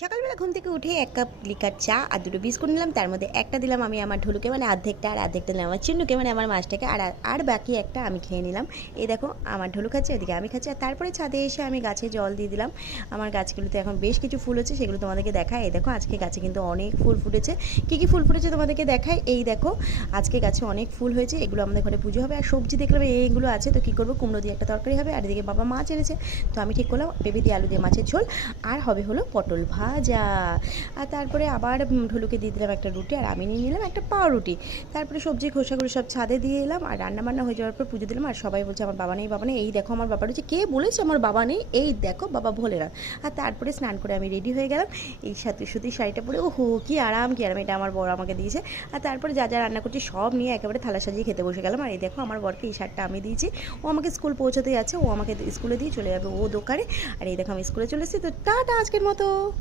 সকালবেলা ঘুম থেকে উঠে ১ কাপ লিকার চা আর ২টো বিস্কুট নিলাম। তার মধ্যে একটা দিলাম আমি আমার ঢুলুকে মানে অর্ধেকটা, আর অর্ধেকটা দিলাম আমার চিন্নুকে মানে আমার মাছটাকে। আর বাকি একটা আমি খেয়ে নিলাম। এই দেখো আমার ঢুলু খাচ্ছে, ওদিকে আমি খাচ্ছি। আর তারপরে ছাদে এসে আমি গাছে জল দিয়ে দিলাম। আমার গাছগুলোতে এখন বেশ কিছু ফুল হচ্ছে, সেগুলো তোমাদেরকে দেখাই। এই দেখো আজকে গাছে কিন্তু অনেক ফুল ফুটেছে। কী কী ফুল ফুটেছে তোমাদেরকে দেখাই। এই দেখো আজকে গাছে অনেক ফুল হয়েছে, এগুলো আমাদের ঘরে পুজো হবে। আর সবজি দেখলাম এইগুলো আছে, তো কী করবো, কুমড়ো দিয়ে একটা তরকারি হবে। আর এদিকে বাবা মাছ এনেছে, তো আমি ঠিক করলাম পেঁপে দিয়ে আলু দিয়ে মাছের ঝোল, আর হবে হলো পটল ভাজা। আর তারপরে আবার ঢুলুকে দিয়ে দিলাম একটা রুটি, আর আমি নিয়ে নিলাম একটা পাউরুটি। তারপরে সবজি খোসাগুলো সব ছাদে দিয়ে এলাম, আর রান্নাবান্না হয়ে যাওয়ার পর পুজো দিলাম। আর সবাই বলছে আমার বাবা নেই, বাবা নেই। এই দেখো আমার বাবা রয়েছে। কে বলেছে আমার বাবা নেই? এই দেখো বাবা ভোলেনাথ। আর তারপরে স্নান করে আমি রেডি হয়ে গেলাম এই সাথে সুতির শাড়িটা পরে। ওহো কি আরাম, কি আরাম! এটা আমার বর আমাকে দিয়েছে। আর তারপরে যা যা রান্না করছি সব নিয়ে একেবারে থালা সাজিয়ে খেতে বসে গেলাম। আর এই দেখো আমার বরকে এই শার্টটা আমি দিয়েছি, ও আমাকে স্কুল পৌঁছাতে যাচ্ছে, ও আমাকে স্কুলে দিয়ে চলে যাবে ও দোকানে। আর এই দেখো আমি স্কুলে চলে এসেছি। তো টাটা আজকের মতো।